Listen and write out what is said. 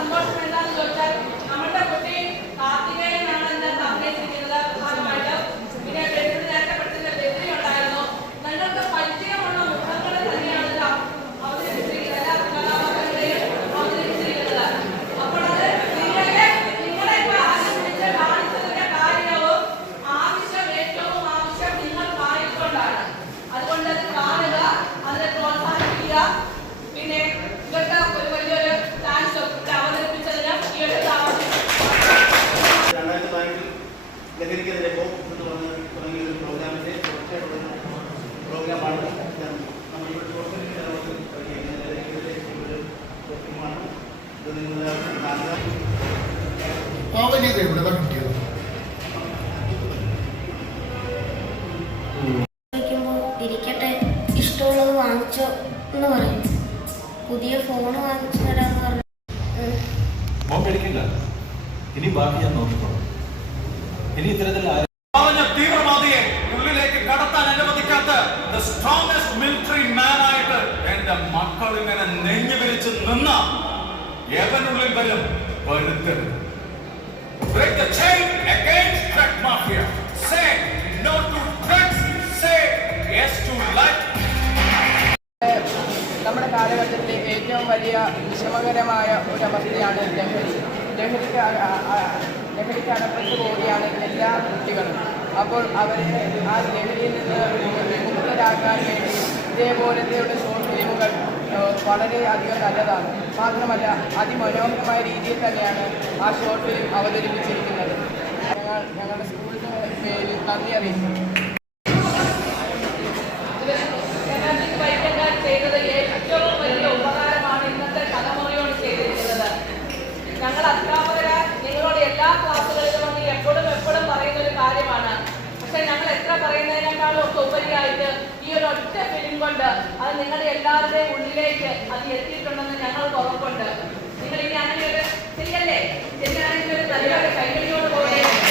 സന്തോഷം എന്താണെന്ന് ചോദിച്ചാൽ നമ്മുടെ കുട്ടി കാർത്തികേയനാണ് ഇന്നത്തെ അഭിനയിച്ചിരിക്കുന്നത് പ്രധാനമായിട്ട്. പിന്നെ നേരത്തെ പഠിച്ചിട്ട് ബദ്രി ഉണ്ടായിരുന്നു. നിങ്ങൾക്ക് പരിചയമുള്ള മുഖങ്ങളെ തന്നെയാണ് അവതരിപ്പിച്ചിരിക്കുന്നത്, എല്ലാ കലാകാരന്റെയും അവതരിപ്പിച്ചിരിക്കുന്നത്. അപ്പോൾ അത് നിങ്ങളെയൊക്കെ ആശംസിച്ച് കാണിച്ചതിന്റെ കാര്യവും ഏറ്റവും ആവശ്യം നിങ്ങൾക്കായിക്കൊണ്ടാണ്. അതുകൊണ്ട് അത് കാണുക, അതിനെ പ്രോത്സാഹിപ്പിക്കുക. പിന്നെ ഇവർക്ക് ഒരു വലിയൊരു താങ്ക്സ് അവതരിപ്പിച്ചതിന് ഈ ഒരു ലഹരിക്കെതിരെ തുടങ്ങിയ ഒരു പ്രോഗ്രാമിന്റെ പ്രോഗ്രാമാണ് ഇരിക്കട്ടെ, ഇഷ്ടമുള്ളത് വാങ്ങിച്ചോ എന്ന് പറയും. പുതിയ ഫോൺ വാങ്ങിച്ചു തരാന്ന് പറഞ്ഞു. ഇനി ബാക്കി ഞാൻ നോക്കിക്കോളാം. ഇനി ഇത്തരത്തിൽ തീവ്രവാദിയെ ഉള്ളിലേക്ക് കടത്താൻ അനുവദിക്കാത്ത സ്ട്രോങ്സ്റ്റ് മിലിറ്ററി മാൻ ആയിട്ട് എന്റെ മക്കൾ ഇങ്ങനെ നെഞ്ഞു വിരിച്ച് നിന്ന എവനുള്ളിൽ വരും വരുത്തരുത്. Break the chain against drug mafia. Say no to drugs. Say yes to life. നമ്മുടെ കാലഘട്ടത്തിലെ ഏറ്റവും വലിയ വിഷമകരമായ ഒരു അവസ്ഥയാണ് ലഹരി. ലഹരിക്ക് അകപ്പെട്ടു പോവുകയാണ് എല്ലാ കുട്ടികളും. അപ്പോൾ അവരെ ആ ലഹരിയിൽ നിന്ന് വിമുക്തരാക്കാൻ വേണ്ടി ഇതേപോലത്തെ ഷോർട്ട് ഫിലിമുകൾ വളരെയധികം നല്ലതാണ്. മാത്രമല്ല അതിമനോഹരമായ രീതിയിൽ തന്നെയാണ് ആ ഷോർട്ട് ഫിലിം അവതരിപ്പിച്ചിരിക്കുന്നത്. ഞങ്ങളുടെ സ്കൂളിൻ്റെ പേരിൽ നന്ദി അറിയിക്കുന്നു. ചെയ്തത് ഏറ്റവും വലിയ ഉപകാരമാണ് ഇന്നത്തെ തലമുറയോട് ചെയ്തിരിക്കുന്നത്. ഞങ്ങൾ അധ്യാപകര് നിങ്ങളോട് എല്ലാ ക്ലാസ്സുകളിലും വന്ന് എപ്പോഴും പറയുന്ന ഒരു കാര്യമാണ്. പക്ഷെ ഞങ്ങൾ എത്ര പറയുന്നതിനേക്കാളും ഒക്കെ ഉപരിയായിട്ട് ഈ ഒരു ഒറ്റ ഫിലിം കൊണ്ട് അത് നിങ്ങളുടെ എല്ലാവരുടെയും ഉള്ളിലേക്ക് അത് എത്തിയിട്ടുണ്ടെന്ന് ഞങ്ങൾക്ക് ഉറപ്പുണ്ട്. നിങ്ങൾ ഇനി അങ്ങനെ ഒരു ശരിയല്ലേ, ശരിയാണെങ്കിൽ ഒരു നല്ലൊരു കൈകളിയോട് പോവുകയാണ്.